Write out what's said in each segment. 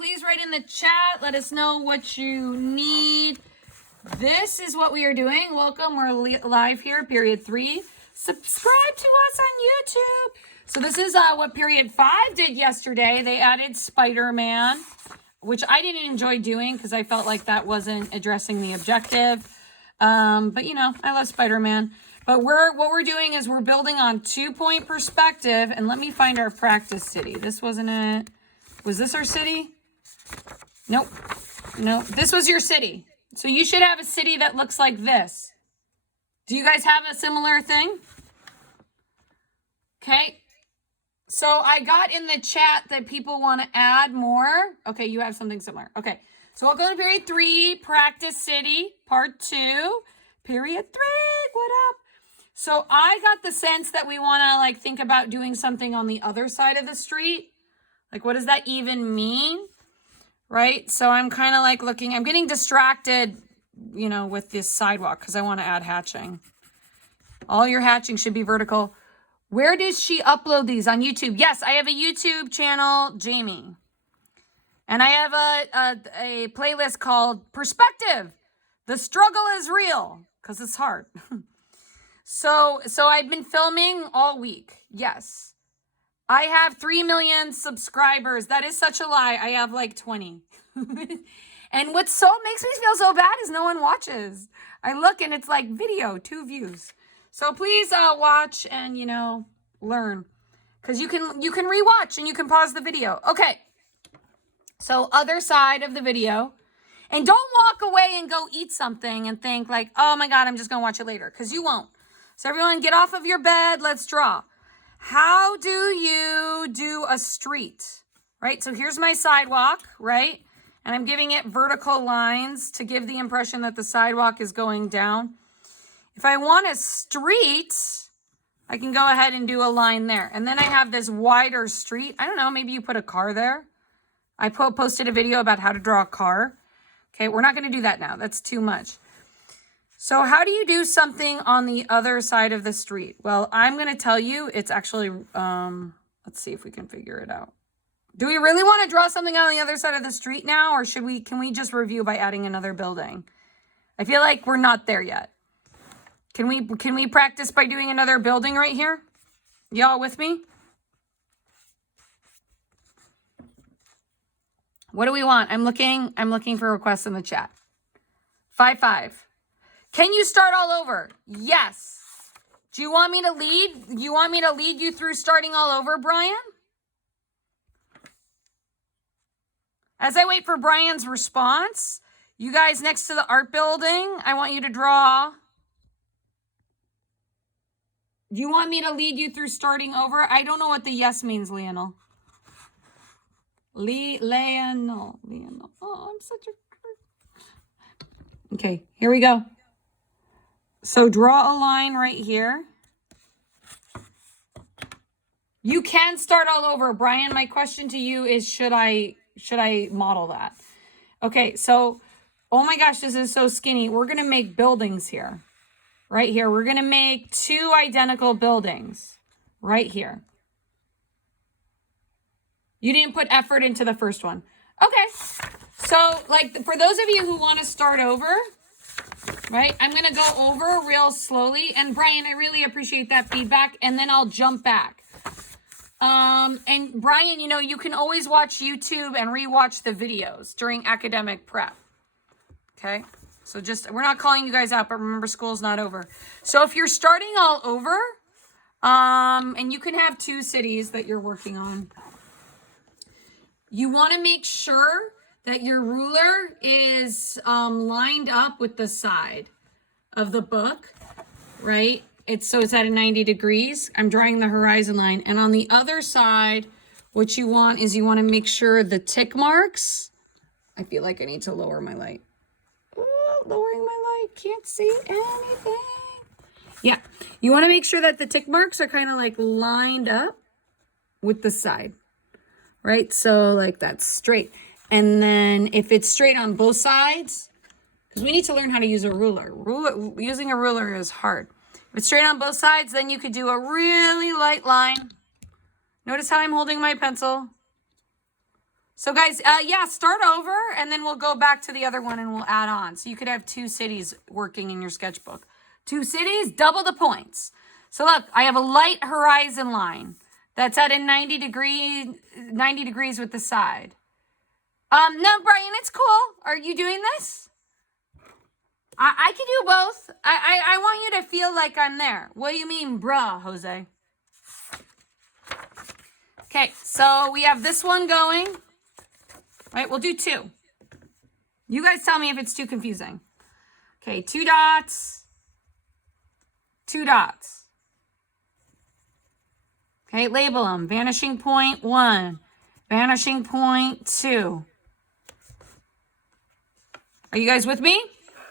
Please write in the chat. Let us know what you need. This is what we are doing. Welcome. We're live here, period 3. Subscribe to us on YouTube. So this is what period 5 did yesterday. They added Spider-Man, which I didn't enjoy doing because I felt like that wasn't addressing the objective. But you know, I love Spider-Man. But what we're doing is we're building on 2-point perspective. And let me find our practice city. This wasn't it. Was this our city? Nope. Nope. This was your city. So you should have a city that looks like this. Do you guys have a similar thing? Okay. So I got in the chat that people want to add more. Okay, you have something similar. Okay. So we'll go to period 3, practice city, part 2, period 3. What up? So I got the sense that we want to like think about doing something on the other side of the street. Like, what does that even mean? Right? So I'm kind of like looking, I'm getting distracted, you know, with this sidewalk because I want to add hatching. All your hatching should be vertical. Where does she upload these? On YouTube? Yes, I have a YouTube channel, Jamie. And I have a playlist called Perspective. The struggle is real because it's hard. So I've been filming all week. Yes. I have 3 million subscribers. That is such a lie. I have like 20. And what makes me feel so bad is no one watches. I look and it's like video, 2 views. So please watch and, you know, learn. Because you can rewatch and you can pause the video. Okay. So other side of the video. And don't walk away and go eat something and think like, oh my God, I'm just going to watch it later. Because you won't. So everyone get off of your bed. Let's draw. How do you do a street, right? So here's my sidewalk, right? And I'm giving it vertical lines to give the impression that the sidewalk is going down. If I want a street, I can go ahead and do a line there. And then I have this wider street. I don't know, maybe you put a car there. I posted a video about how to draw a car. Okay, we're not going to do that now. That's too much. So how do you do something on the other side of the street? Well, I'm going to tell you, it's actually, let's see if we can figure it out. Do we really want to draw something on the other side of the street now? Or can we just review by adding another building? I feel like we're not there yet. Can we practice by doing another building right here? Y'all with me? What do we want? I'm looking for requests in the chat. 5-5. Can you start all over? Yes. Do you want me to lead? You want me to lead you through starting all over, Brian? As I wait for Brian's response, you guys next to the art building, I want you to draw. Do you want me to lead you through starting over? I don't know what the yes means, Leonel. Leonel. Oh, I'm such a... Okay, here we go. So draw a line right here. You can start all over. Brian, my question to you is, should I model that? Okay, so, oh my gosh, this is so skinny. We're going to make buildings here. Right here. We're going to make 2 identical buildings. Right here. You didn't put effort into the first one. Okay. So, like, for those of you who want to start over... Right? I'm going to go over real slowly. And Brian, I really appreciate that feedback. And then I'll jump back. And Brian, you know, you can always watch YouTube and rewatch the videos during academic prep. Okay? So we're not calling you guys out, but remember, school's not over. So if you're starting all over, and you can have 2 cities that you're working on, you want to make sure that your ruler is lined up with the side of the book, right? So it's at a 90 degrees. I'm drawing the horizon line. And on the other side, what you want is you want to make sure the tick marks. I feel like I need to lower my light. Ooh, lowering my light. Can't see anything. Yeah. You want to make sure that the tick marks are kind of like lined up with the side, right? So like that's straight. And then if it's straight on both sides, because we need to learn how to use a ruler. Using a ruler is hard. If it's straight on both sides, then you could do a really light line. Notice how I'm holding my pencil. So guys, yeah, start over and then we'll go back to the other one and we'll add on. So you could have 2 cities working in your sketchbook. 2 cities, double the points. So look, I have a light horizon line that's at a 90 degrees with the side. No, Brian, it's cool. Are you doing this? I can do both. I want you to feel like I'm there. What do you mean, bruh, Jose? Okay, so we have this one going. Right, we'll do 2. You guys tell me if it's too confusing. Okay, 2 dots. 2 dots. Okay, label them. Vanishing point 1. Vanishing point 2. Are you guys with me?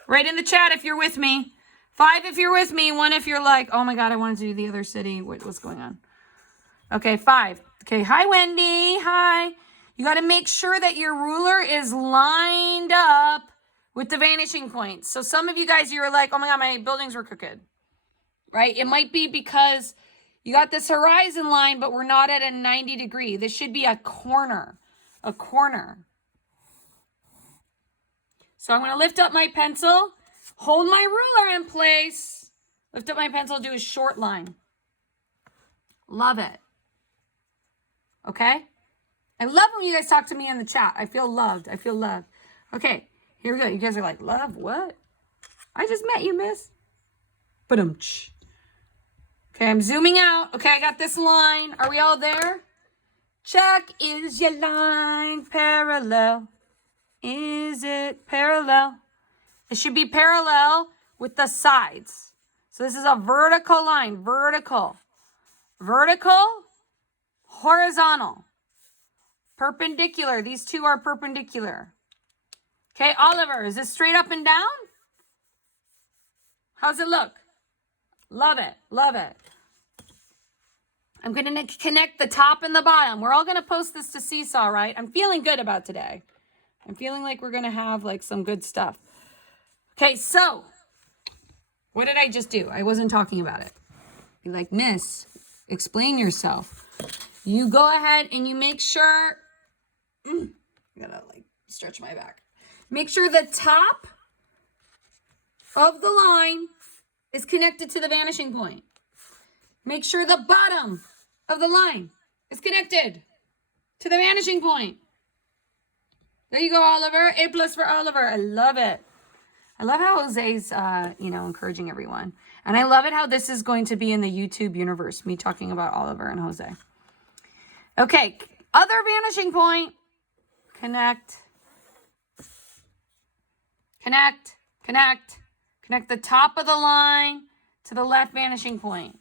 Write in the chat if you're with me. 5 if you're with me. 1 if you're like, oh my God, I wanted to do the other city. What's going on? Okay, 5. Okay, hi, Wendy. Hi. You got to make sure that your ruler is lined up with the vanishing points. So some of you guys, you were like, oh my God, my buildings were crooked, right? It might be because you got this horizon line, but we're not at a 90 degree. This should be a corner, a corner. So I'm going to lift up my pencil, hold my ruler in place, lift up my pencil, do a short line. Love it. Okay? I love when you guys talk to me in the chat. I feel loved. I feel loved. Okay, here we go. You guys are like, love what? I just met you, miss. Ba-dum-tsh. Okay, I'm zooming out. Okay, I got this line. Are we all there? Check, is your line parallel? Is it parallel? It should be parallel with the sides. So this is a vertical line. Vertical. Vertical. Horizontal. Perpendicular. These 2 are perpendicular. Okay, Oliver, is this straight up and down? How's it look? Love it. Love it. I'm going to connect the top and the bottom. We're all going to post this to Seesaw, right? I'm feeling good about today. I'm feeling like we're going to have like some good stuff. Okay, so what did I just do? I wasn't talking about it. Be like, miss, explain yourself. You go ahead and you make sure, I gotta like stretch my back. Make sure the top of the line is connected to the vanishing point. Make sure the bottom of the line is connected to the vanishing point. There you go, Oliver. A+ for Oliver. I love it. I love how Jose's, encouraging everyone. And I love it how this is going to be in the YouTube universe, me talking about Oliver and Jose. Okay, other vanishing point. Connect. Connect. Connect. Connect the top of the line to the left vanishing point.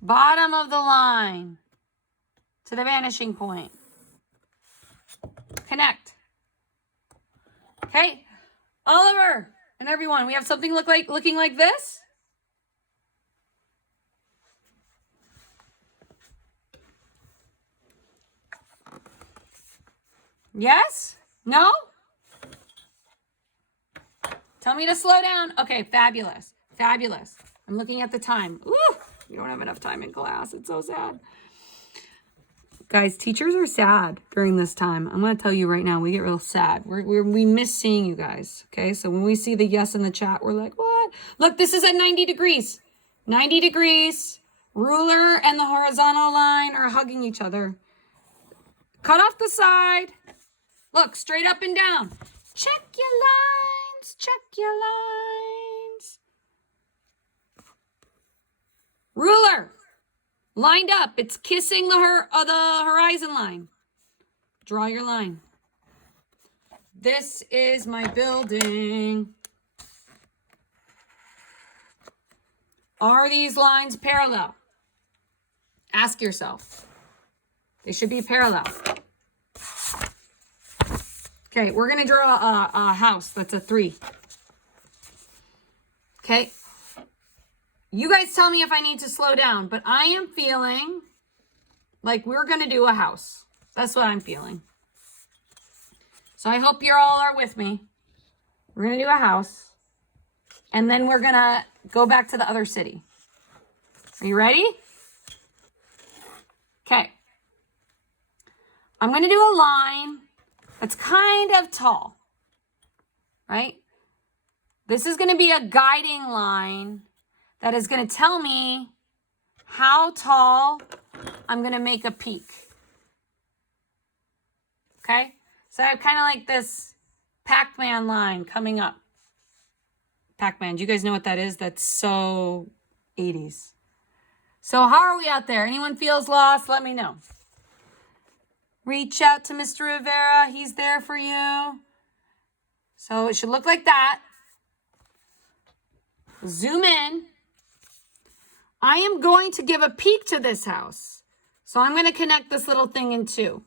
Bottom of the line to the vanishing point. Connect. Okay, Oliver and everyone, we have something looking like this. Yes? No? Tell me to slow down. Okay, fabulous. Fabulous. I'm looking at the time. Ooh, we don't have enough time in class. It's so sad. Guys, teachers are sad during this time. I'm going to tell you right now, we get real sad. We miss seeing you guys, okay? So when we see the yes in the chat, we're like, what? Look, this is at 90 degrees. 90 degrees. Ruler and the horizontal line are hugging each other. Cut off the side. Look, straight up and down. Check your lines. Check your lines. Ruler. Lined up. It's kissing the horizon line. Draw your line. This is my building. Are these lines parallel? Ask yourself. They should be parallel. Okay, we're going to draw a house that's a 3. Okay. You guys tell me if I need to slow down, but I am feeling like we're going to do a house. That's what I'm feeling. So I hope you all are with me. We're going to do a house. And then we're going to go back to the other city. Are you ready? Okay. I'm going to do a line that's kind of tall, right? This is going to be a guiding line that is going to tell me how tall I'm going to make a peak. Okay? So I have kind of like this Pac-Man line coming up. Pac-Man, do you guys know what that is? That's so 80s. So how are we out there? Anyone feels lost? Let me know. Reach out to Mr. Rivera. He's there for you. So it should look like that. Zoom in. I am going to give a peek to this house. So I'm going to connect this little thing in two.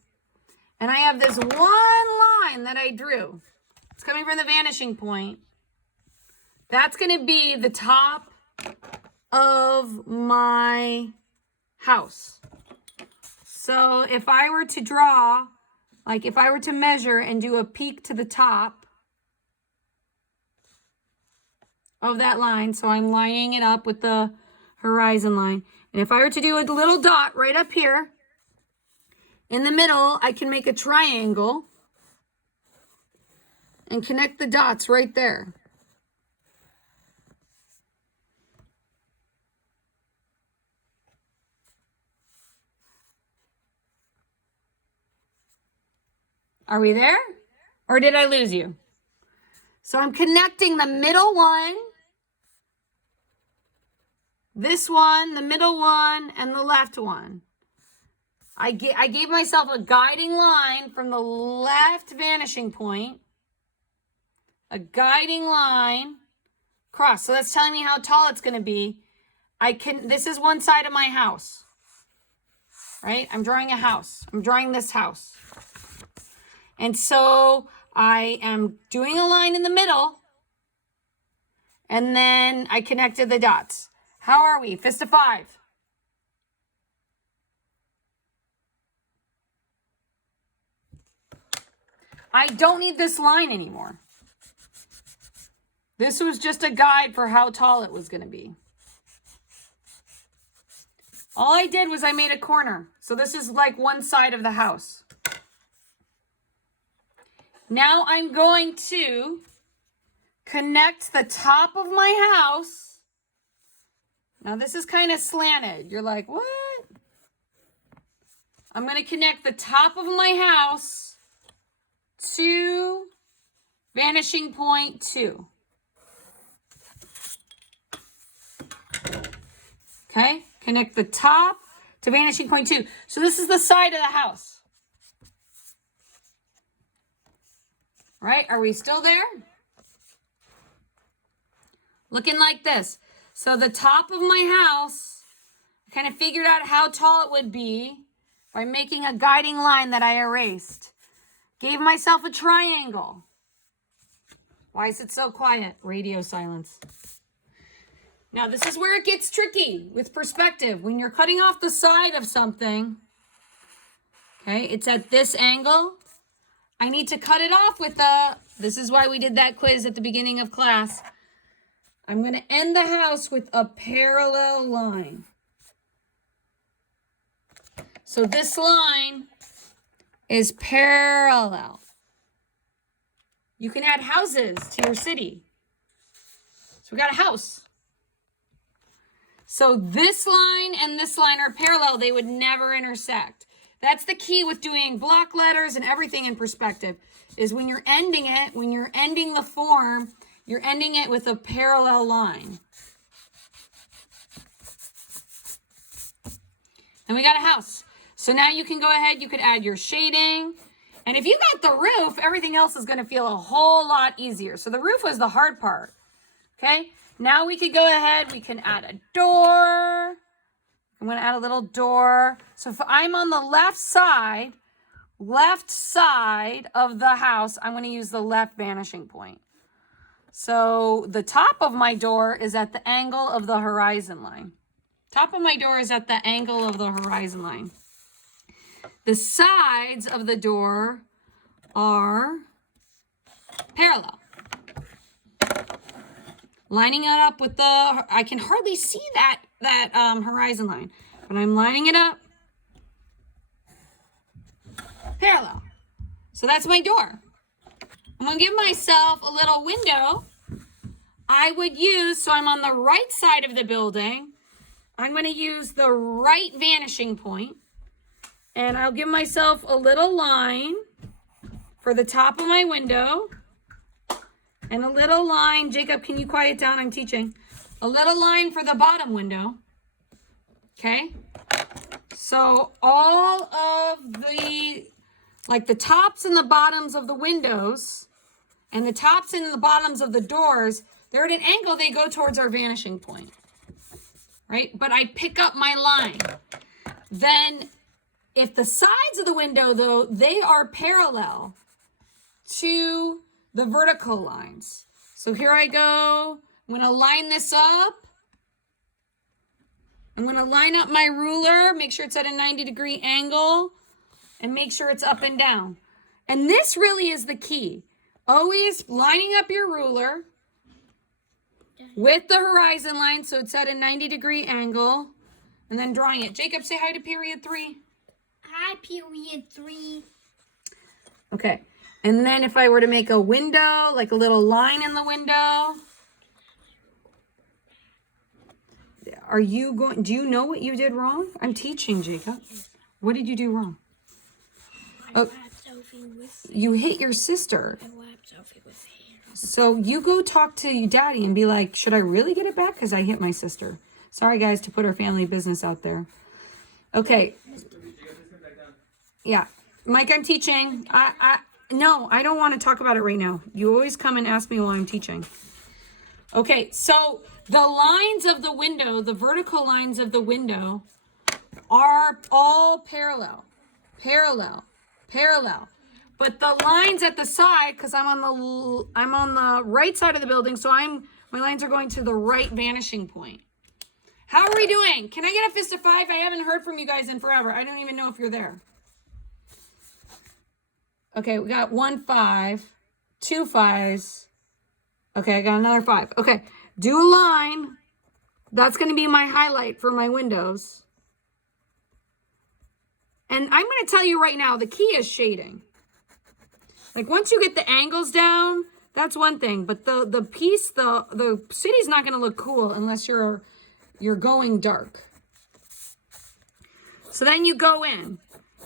And I have this one line that I drew. It's coming from the vanishing point. That's going to be the top of my house. So if I were to draw, like if I were to measure and do a peek to the top of that line, so I'm lining it up with the horizon line. And if I were to do a little dot right up here, in the middle, I can make a triangle and connect the dots right there. Are we there? Or did I lose you? So I'm connecting the middle one, this one, the middle one, and the left one. I gave myself a guiding line from the left vanishing point, a guiding line across. So that's telling me how tall it's going to be. This is one side of my house, right? I'm drawing a house. I'm drawing this house. And so I am doing a line in the middle, and then I connected the dots. How are we? Fist of 5. I don't need this line anymore. This was just a guide for how tall it was going to be. All I did was I made a corner. So this is like one side of the house. Now I'm going to connect the top of my house. Now this is kind of slanted. You're like, what? I'm going to connect the top of my house to vanishing point 2. Okay, connect the top to vanishing point 2. So this is the side of the house. Right, are we still there? Looking like this. So the top of my house, I kind of figured out how tall it would be by making a guiding line that I erased. Gave myself a triangle. Why is it so quiet? Radio silence. Now this is where it gets tricky with perspective. When you're cutting off the side of something, okay, it's at this angle. I need to cut it off with this is why we did that quiz at the beginning of class. I'm going to end the house with a parallel line. So this line is parallel. You can add houses to your city. So we got a house. So this line and this line are parallel. They would never intersect. That's the key with doing block letters and everything in perspective, is when you're ending it, when you're ending the form, you're ending it with a parallel line. And we got a house. So now you can go ahead, you could add your shading. And if you got the roof, everything else is going to feel a whole lot easier. So the roof was the hard part. Okay, now we could go ahead, we can add a door. I'm going to add a little door. So if I'm on the left side of the house, I'm going to use the left vanishing point. So the top of my door is at the angle of the horizon line. Top of my door is at the angle of the horizon line. The sides of the door are parallel. Lining it up with I can hardly see that horizon line, but I'm lining it up parallel. So that's my door. I'm going to give myself a little window. I would use, so I'm on the right side of the building. I'm going to use the right vanishing point. And I'll give myself a little line for the top of my window. And a little line, Jacob, can you quiet down? I'm teaching. A little line for the bottom window. Okay? So all of the, like the tops and the bottoms of the windows and the tops and the bottoms of the doors, they're at an angle, they go towards our vanishing point. Right? But I pick up my line. Then if the sides of the window, though, they are parallel to the vertical lines. So here I go. I'm going to line this up. I'm going to line up my ruler, make sure it's at a 90-degree angle, and make sure it's up and down. And this really is the key. Always lining up your ruler with the horizon line so it's at a 90-degree angle, and then drawing it. Jacob, say hi to period 3. Hi, period 3. Okay. And then if I were to make a window, like a little line in the window, are you going, do you know what you did wrong? I'm teaching, Jacob. What did you do wrong? I whacked Sophie with You hit your sister. I whacked Sophie with hair. So you go talk to your daddy and be like, should I really get it back? Because I hit my sister. Sorry, guys, to put our family business out there. Okay. Yeah. Mike, I'm teaching. No, I don't want to talk about it right now. You always come and ask me while I'm teaching. Okay, so the lines of the window, the vertical lines of the window are all parallel. But the lines at the side, because I'm on the right side of the building, so my lines are going to the right vanishing point. How are we doing? Can I get a fist of 5? I haven't heard from you guys in forever. I don't even know if you're there. Okay, we got 1 5, 2 5s. Okay, I got another 5. Okay, do a line. That's going to be my highlight for my windows. And I'm going to tell you right now, the key is shading. Like once you get the angles down, that's one thing. But the city's not going to look cool unless you're going dark. So then you go in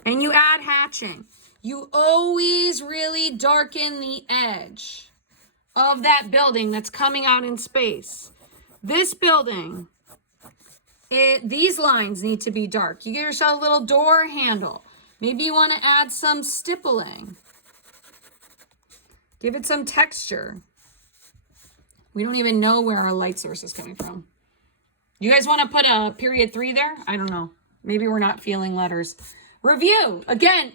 and you add hatching. You always really darken the edge of that building that's coming out in space. This building, these lines need to be dark. You get yourself a little door handle. Maybe you want to add some stippling. Give it some texture. We don't even know where our light source is coming from. You guys want to put a period 3 there? I don't know. Maybe we're not feeling letters. Review. Again,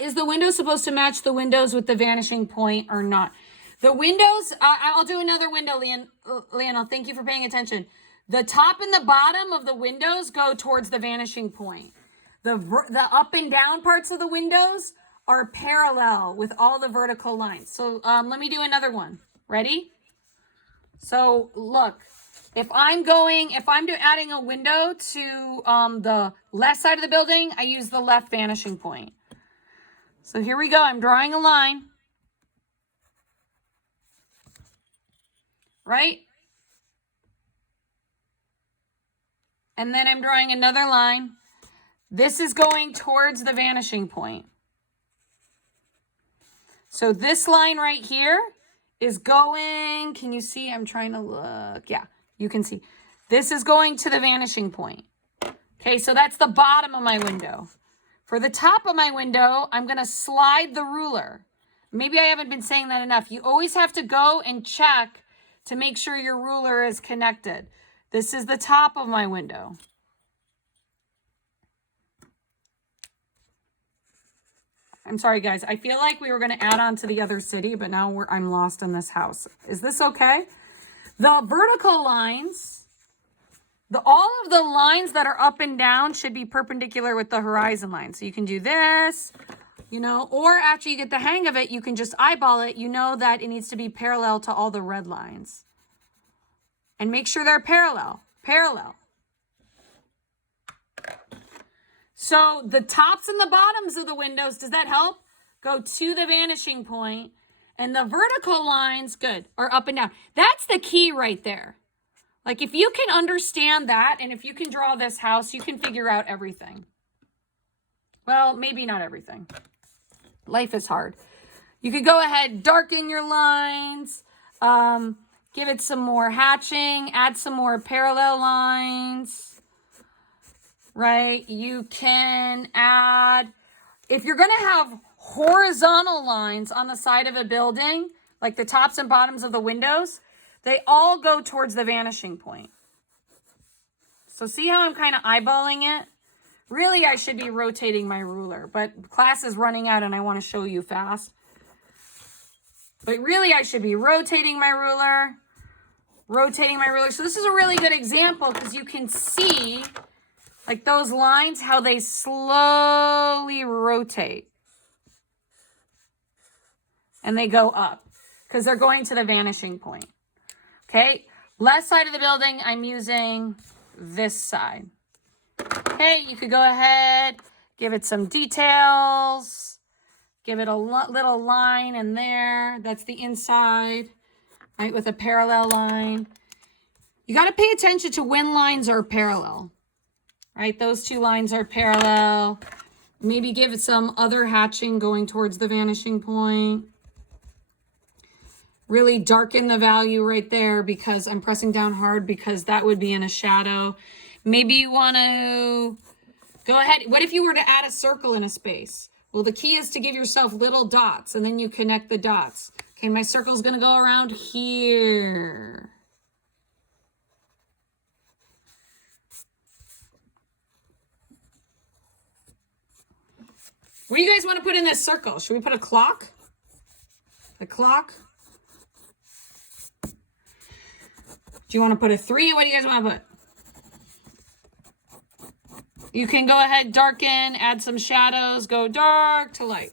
is the window supposed to match the windows with the vanishing point or not? The windows, I'll do another window, Leonel. Thank you for paying attention. The top and the bottom of the windows go towards the vanishing point. The up and down parts of the windows are parallel with all the vertical lines. So let me do another one. Ready? So look, if I'm adding a window to the left side of the building, I use the left vanishing point. So here we go. I'm drawing a line. Right? And then I'm drawing another line. This is going towards the vanishing point. So this line right here is going, can you see? I'm trying to look. Yeah, you can see. This is going to the vanishing point. Okay, so that's the bottom of my window. For the top of my window, I'm going to slide the ruler. Maybe I haven't been saying that enough. You always have to go and check to make sure your ruler is connected. This is the top of my window. I'm sorry, guys. I feel like we were going to add on to the other city, but now I'm lost in this house. Is this okay? The vertical lines, all of the lines that are up and down should be perpendicular with the horizon line. So you can do this, or after you get the hang of it, you can just eyeball it. You know that it needs to be parallel to all the red lines. And make sure they're parallel. So the tops and the bottoms of the windows, does that help? Go to the vanishing point. And the vertical lines, good, are up and down. That's the key right there. Like if you can understand that, and if you can draw this house, you can figure out everything. Well, maybe not everything. Life is hard. You could go ahead, darken your lines, give it some more hatching, add some more parallel lines, right? You can add, if you're going to have horizontal lines on the side of a building, like the tops and bottoms of the windows, they all go towards the vanishing point. So see how I'm kind of eyeballing it? Really, I should be rotating my ruler, but class is running out and I want to show you fast. But really, I should be rotating my ruler. So this is a really good example because you can see, like those lines, how they slowly rotate. And they go up because they're going to the vanishing point. Okay, left side of the building, I'm using this side. Okay, you could go ahead, give it some details, give it a little line in there. That's the inside, right, with a parallel line. You got to pay attention to when lines are parallel, right? Those two lines are parallel. Maybe give it some other hatching going towards the vanishing point. Really darken the value right there because I'm pressing down hard because that would be in a shadow. Maybe you want to go ahead. What if you were to add a circle in a space? Well, the key is to give yourself little dots and then you connect the dots. Okay, my circle is going to go around here. What do you guys want to put in this circle? Should we put a clock? The clock? Do you want to put a 3? What do you guys want to put? You can go ahead, darken, add some shadows, go dark to light.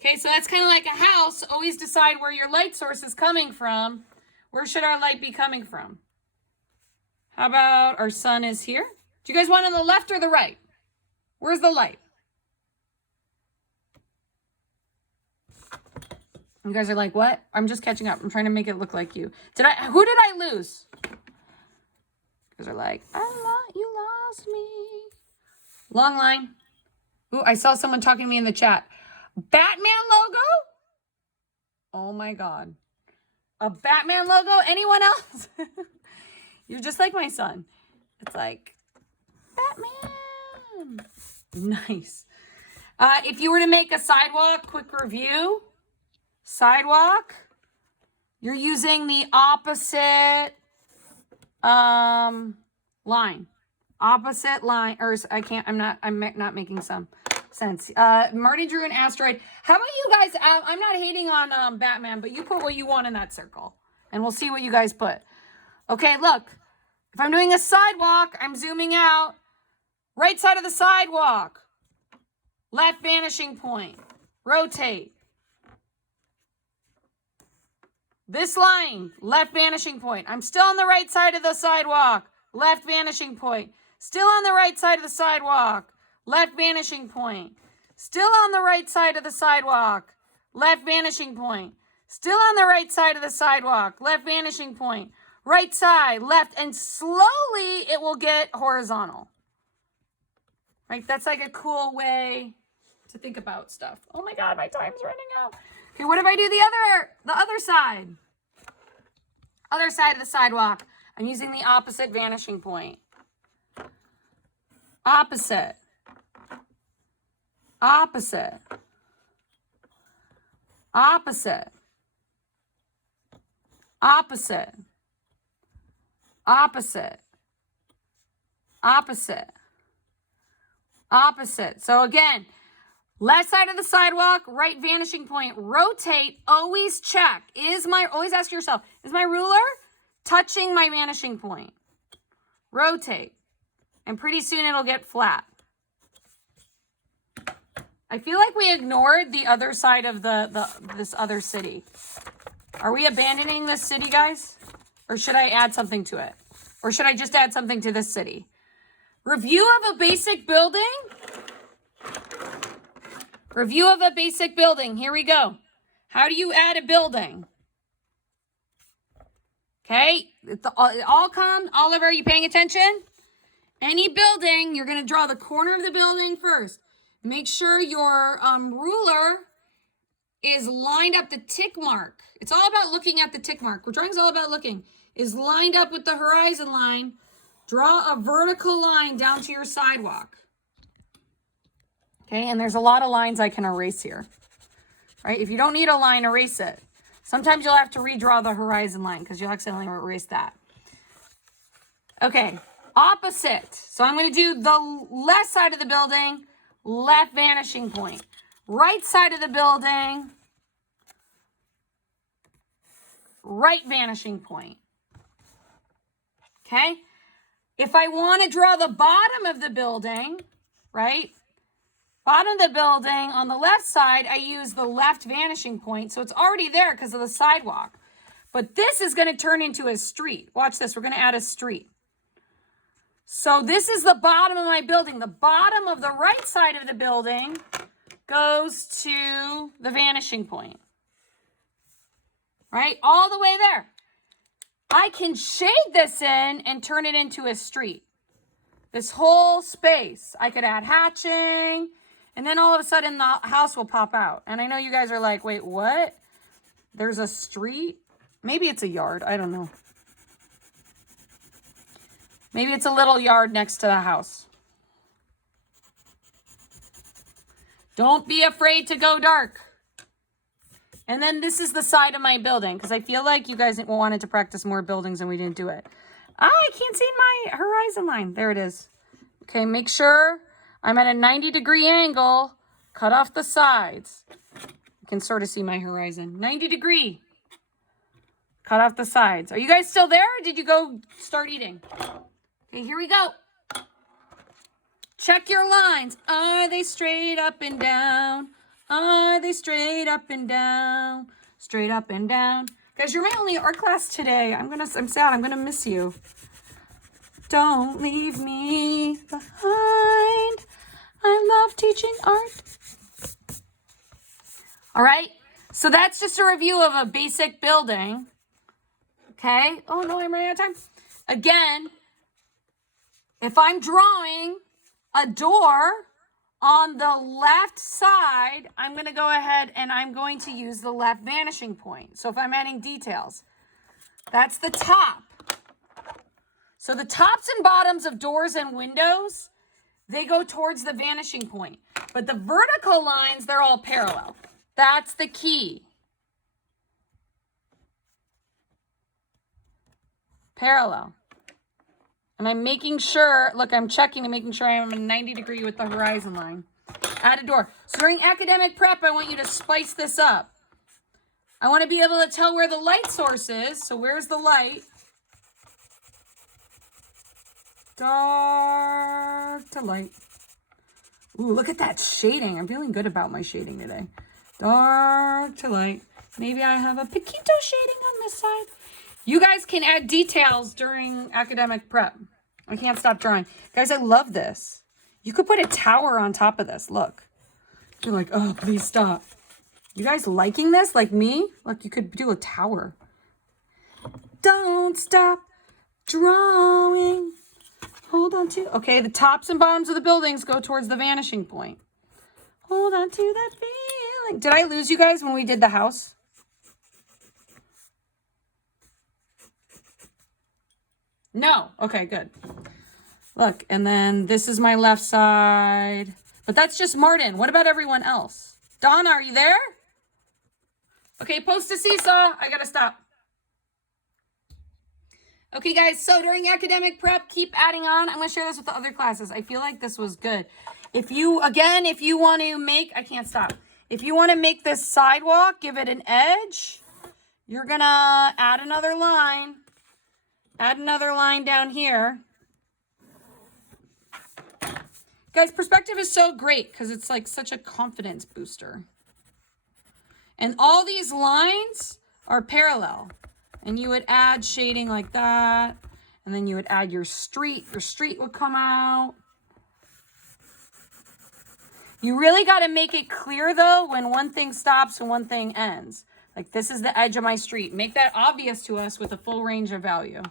Okay, so that's kind of like a house. Always decide where your light source is coming from. Where should our light be coming from? How about our sun is here? Do you guys want on the left or the right? Where's the light? You guys are like, what? I'm just catching up. I'm trying to make it look like you. Who did I lose? You guys are like, you lost me. Long line. Ooh, I saw someone talking to me in the chat. Batman logo? Oh my God. A Batman logo? Anyone else? You're just like my son. It's like, Batman. Nice. If you were to make a sidewalk, quick review. Sidewalk, you're using the opposite line. Opposite line, or I'm not making some sense. Marty drew an asteroid. How about you guys, I'm not hating on Batman, but you put what you want in that circle. And we'll see what you guys put. Okay, look. If I'm doing a sidewalk, I'm zooming out. Right side of the sidewalk. Left vanishing point. Rotate. This line, left vanishing point. I'm still on the right side of the sidewalk. Left vanishing point. Still on the right side of the sidewalk. Left vanishing point. Still on the right side of the sidewalk. Left vanishing point. Still on the right side of the sidewalk. Left vanishing point. Right side, left, and slowly it will get horizontal. Right? That's like a cool way to think about stuff. Oh my God, my time's running out. Okay, what if I do the other side? Other side of the sidewalk. I'm using the opposite vanishing point. Opposite. Opposite. Opposite. Opposite. Opposite. Opposite. Opposite. So again, left side of the sidewalk, right vanishing point. Rotate, always check. Always ask yourself, is my ruler touching my vanishing point? Rotate. And pretty soon it'll get flat. I feel like we ignored the other side of this other city. Are we abandoning this city, guys? Or should I add something to it? Or should I just add something to this city? Review of a basic building. Review of a basic building. Here we go. How do you add a building? Okay, it all comes. Oliver, are you paying attention? Any building, you're going to draw the corner of the building first. Make sure your ruler is lined up, the tick mark. It's all about looking at the tick mark. Drawing is all about looking. Is lined up with the horizon line. Draw a vertical line down to your sidewalk. Okay, and there's a lot of lines I can erase here. Right? If you don't need a line, erase it. Sometimes you'll have to redraw the horizon line because you'll accidentally erase that. Okay, opposite. So I'm going to do the left side of the building, left vanishing point. Right side of the building, right vanishing point. Okay? If I want to draw the bottom of the building, right? Bottom of the building on the left side, I use the left vanishing point. So it's already there because of the sidewalk. But this is going to turn into a street. Watch this. We're going to add a street. So this is the bottom of my building. The bottom of the right side of the building goes to the vanishing point. Right? All the way there. I can shade this in and turn it into a street. This whole space. I could add hatching. And then all of a sudden the house will pop out. And I know you guys are like, wait, what? There's a street? Maybe it's a yard. I don't know. Maybe it's a little yard next to the house. Don't be afraid to go dark. And then this is the side of my building because I feel like you guys wanted to practice more buildings and we didn't do it. I can't see my horizon line. There it is. Okay, make sure I'm at a 90-degree angle. Cut off the sides. You can sort of see my horizon. 90-degree. Cut off the sides. Are you guys still there or did you go start eating? Okay, here we go. Check your lines. Are they straight up and down? Are they straight up and down? Straight up and down. Guys, you're my only art class today. I'm sad. I'm gonna miss you. Don't leave me behind. I love teaching art. All right. So that's just a review of a basic building. Okay. Oh no, I'm running out of time. Again, if I'm drawing a door on the left side, I'm going to go ahead and I'm going to use the left vanishing point. So if I'm adding details, that's the top. So the tops and bottoms of doors and windows, they go towards the vanishing point. But the vertical lines, they're all parallel. That's the key. Parallel. And I'm making sure, look, I'm checking and making sure I'm in 90-degree with the horizon line. Add a door. So during academic prep, I want you to spice this up. I want to be able to tell where the light source is. So where's the light? Dark to light. Ooh, look at that shading. I'm feeling good about my shading today. Dark to light. Maybe I have a Paquito shading on this side. You guys can add details during academic prep. I can't stop drawing. Guys, I love this. You could put a tower on top of this. Look. You're like, oh, please stop. You guys liking this like me? Look, you could do a tower. Don't stop drawing. Hold on to. Okay, the tops and bottoms of the buildings go towards the vanishing point. Hold on to that feeling. Did I lose you guys when we did the house? No. Okay, good. Look, and then this is my left side. But that's just Martin. What about everyone else? Donna, are you there? Okay, post a seesaw. I gotta stop. Okay, guys, so during academic prep, keep adding on. I'm gonna share this with the other classes. I feel like this was good. If you want to make, I can't stop. If you want to make this sidewalk, give it an edge, you're gonna add another line. Add another line down here. Guys, perspective is so great because it's like such a confidence booster. And all these lines are parallel. And you would add shading like that. And then you would add your street. Your street would come out. You really got to make it clear, though, when one thing stops and one thing ends. Like, this is the edge of my street. Make that obvious to us with a full range of value.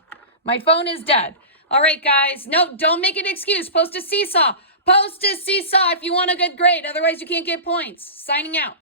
My phone is dead. All right, guys. No, don't make an excuse. Post a seesaw. Post a seesaw if you want a good grade. Otherwise, you can't get points. Signing out.